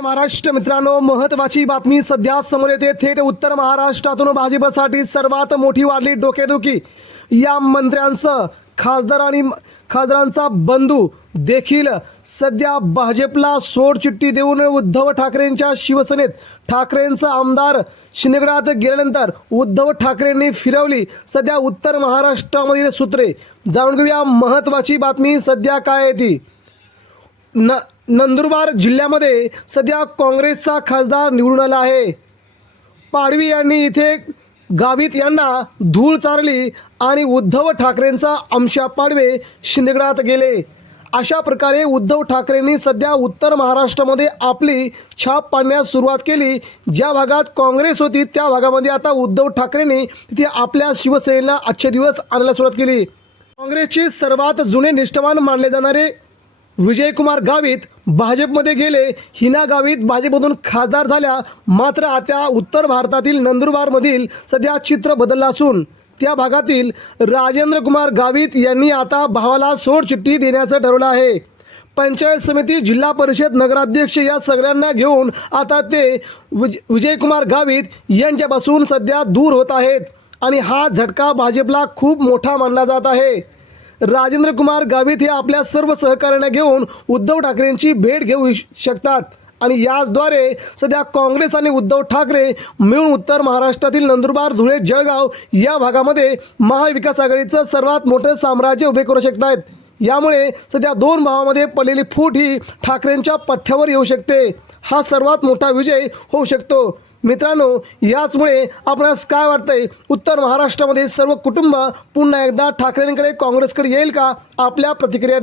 महाराष्ट्र मित्रांनो महत्वाची बातमी सध्या समोर येते. थेट उत्तर महाराष्ट्रातून भाजपसाठी सर्वात मोठी वाढली डोकेदुखी. या मंत्र्यांसह खासदार आणि खासदारांचा बंधू देखील सध्या भाजपला सोडचिठ्ठी देऊन उद्धव ठाकरेंच्या शिवसेनेत ठाकरेंचा आमदार शिंदेगडात गेल्यानंतर उद्धव ठाकरेंनी फिरवली. सध्या उत्तर महाराष्ट्रामधील सूत्रे जाणून घेऊया. महत्वाची बातमी सध्या काय आहे ती? न नंदुरबार जिल्ह्यामध्ये सध्या काँग्रेसचा खासदार निवडून आला आहे. पाडवी यांनी इथे गावित यांना धूळ चारली आणि उद्धव ठाकरेंचा अंशा पाडवे शिंदगडात गेले. अशा प्रकारे उद्धव ठाकरेंनी सध्या उत्तर महाराष्ट्रामध्ये आपली छाप पाडण्यास सुरुवात केली. ज्या भागात काँग्रेस होती त्या भागामध्ये आता उद्धव ठाकरेंनी तिथे आपल्या शिवसेनेला आजचे दिवस आणायला सुरुवात केली. काँग्रेसचे सर्वात जुने निष्ठावान मानले जाणारे विजयकुमार गावित भाजपमध्ये गेले. हिना गावित भाजपमधून खासदार झाल्या. मात्र आता उत्तर भारतातील नंदुरबारमधील सध्या चित्र बदललं असून त्या भागातील राजेंद्र कुमार गावित यांनी आता भावाला सोडचिठ्ठी देण्याचं ठरवलं आहे. पंचायत समिती जिल्हा परिषद नगराध्यक्ष या सगळ्यांना घेऊन आता ते विज विजयकुमार गावित यांच्यापासून सध्या दूर होत आहेत. आणि हा झटका भाजपला खूप मोठा मानला जात आहे. राजेंद्र कुमार गावित हे आपल्या सर्व सहकार्यांना घेऊन उद्धव ठाकरेंची भेट घेऊ शकतात. आणि याचद्वारे सध्या काँग्रेस आणि उद्धव ठाकरे मिळून उत्तर महाराष्ट्रातील नंदुरबार धुळे जळगाव या भागामध्ये महाविकास आघाडीचं सर्वात मोठं साम्राज्य उभे करू शकत आहेत यामुळे सध्या दोन भावामध्ये पडलेली फूट ही ठाकरेंच्या पथ्यावर येऊ शकते. हा सर्वात मोठा विजय होऊ शकतो. मित्रांनो याचमुळे आपणास काय वाटतंय? उत्तर महाराष्ट्रामध्ये सर्व कुटुंब पुन्हा एकदा ठाकरेंकडे काँग्रेसकडे येईल का? आपल्या प्रतिक्रिया